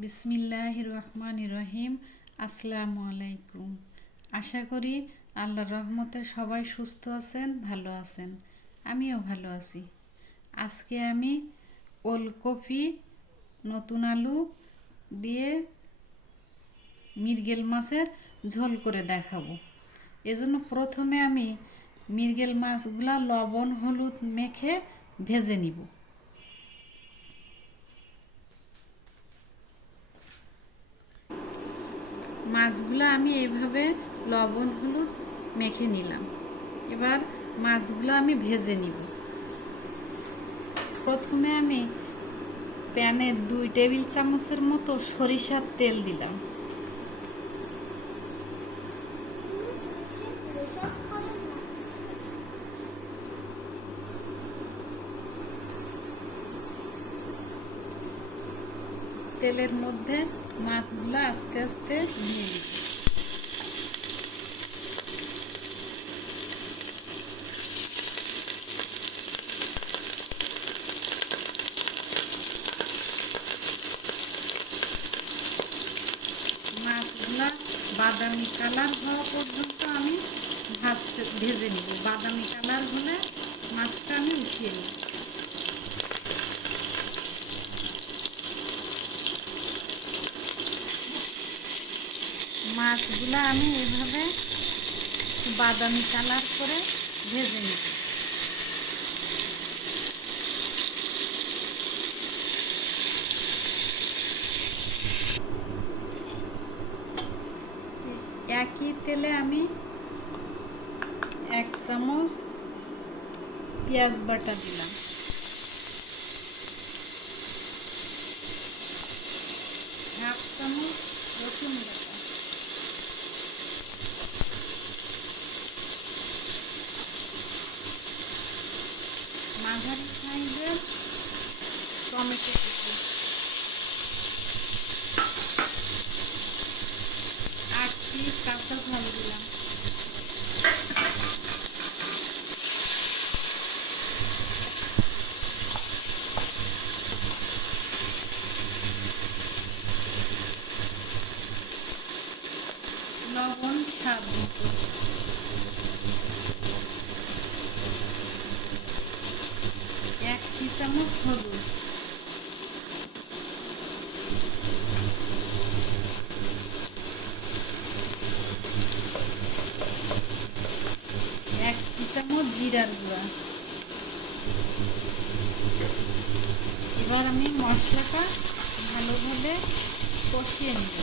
বিসমিল্লাহির রহমানির রহিম। আসসালামু আলাইকুম। আশা করি আল্লাহর রহমতে সবাই সুস্থ আছেন, ভালো আছেন। আমিও ভালো আছি। আজকে আমি ওলকপি, নতুন আলু দিয়ে মৃগেল মাছের ঝোল করে দেখাবো। এজন্য প্রথমে আমি মৃগেল মাছগুলা লবণ হলুদ মেখে ভেজে নিব। মাছগুলো আমি এইভাবে লবণ হলুদ মেখে নিলাম। এবার মাছগুলো আমি ভেজে নিব। প্রথমে আমি প্যানে 2 টেবিল চামচের মতো সরিষার তেল দিলাম। তেলের মধ্যে মাছগুলো আস্তে আস্তে দিয়ে দিব। মাছগুলা বাদামি কালার হওয়া পর্যন্ত আমি ভেজে নিব। বাদামি কালার হলে মাছটা আমি উঠিয়ে নিব। মাছগুলো আমি এভাবে বাদামি কালার করে ভেজে নিব। একই তেলে আমি 1 চামচ পেঁয়াজ বাটা দিলাম। হাফ চামচ রসুন বাটা, মাঝারি সাইজের টমেটো কুচি, 8 পিস কাঁচা ঝাল দিলাম। লবণ স্বাদ মতো, 1 চামচ হলুদ, 1 চামচ জিরার গুঁড়া। এবার আমি মশলাটা ভালোভাবে কষিয়ে নেব।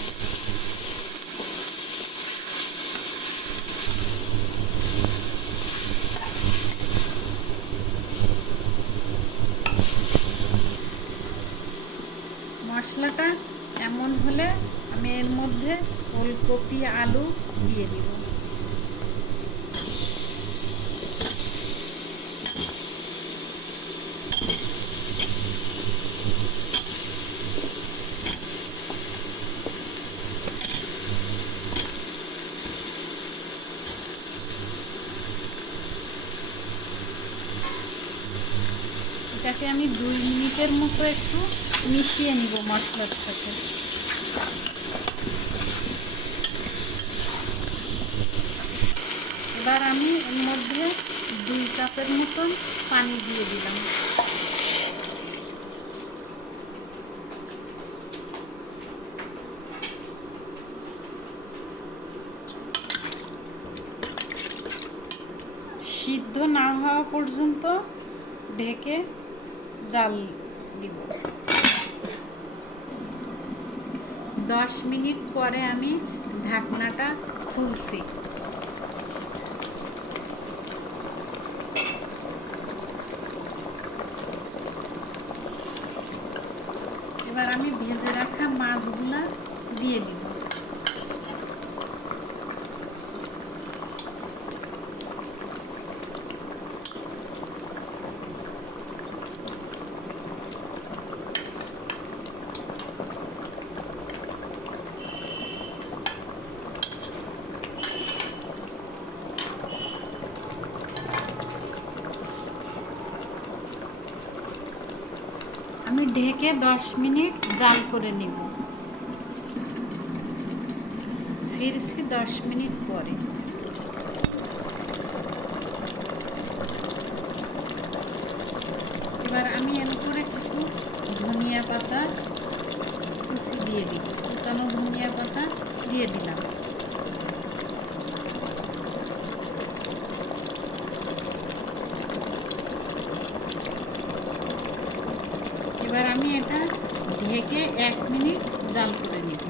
মশলাটা এমন হলে আমি এর মধ্যে ওলকপি আলু দিয়ে দিব। এটাকে আমি 2 মিনিটের মতো একটু মিশিয়ে নিব মশলার সাথে। এবার আমি এর মধ্যে 2 কাপের মতন পানি দিয়ে দিলাম। সিদ্ধ না হওয়া পর্যন্ত ঢেকে জাল দিব। 10 মিনিট পরে আমি ঢাকনাটা খুলছি। এবার আমি ভেজে রাখা মাছগুলা দিয়ে দিব। আমি ঢেকে 10 মিনিট জাল করে নিব। ফিরছি 10 মিনিট পরে। এবার আমি এর উপরে কিছু ধনিয়া পাতা কুচি দিয়ে দিব, কুচানো ধনিয়া পাতা দিয়ে দিলাম। এবার আমি এটা ঢেকে 1 মিনিট জাল করে নিব।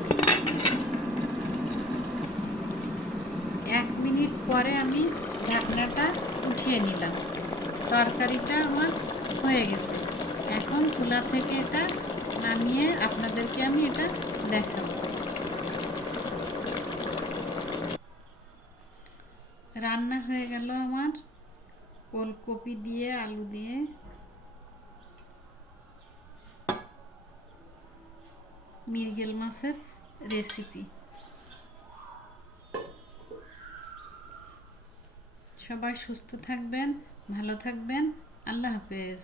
1 মিনিট পরে আমি ঢাকনাটা উঠিয়ে নিলাম। তরকারিটা আমার হয়ে গেছে। এখন চুলা থেকে এটা নামিয়ে আপনাদেরকে আমি এটা দেখাবো। রান্না হয়ে গেল আমার ওলকপি দিয়ে আলু দিয়ে মৃগেল মাছের রেসিপি। সবাই সুস্থ থাকবেন, ভালো থাকবেন। আল্লাহ হাফেজ।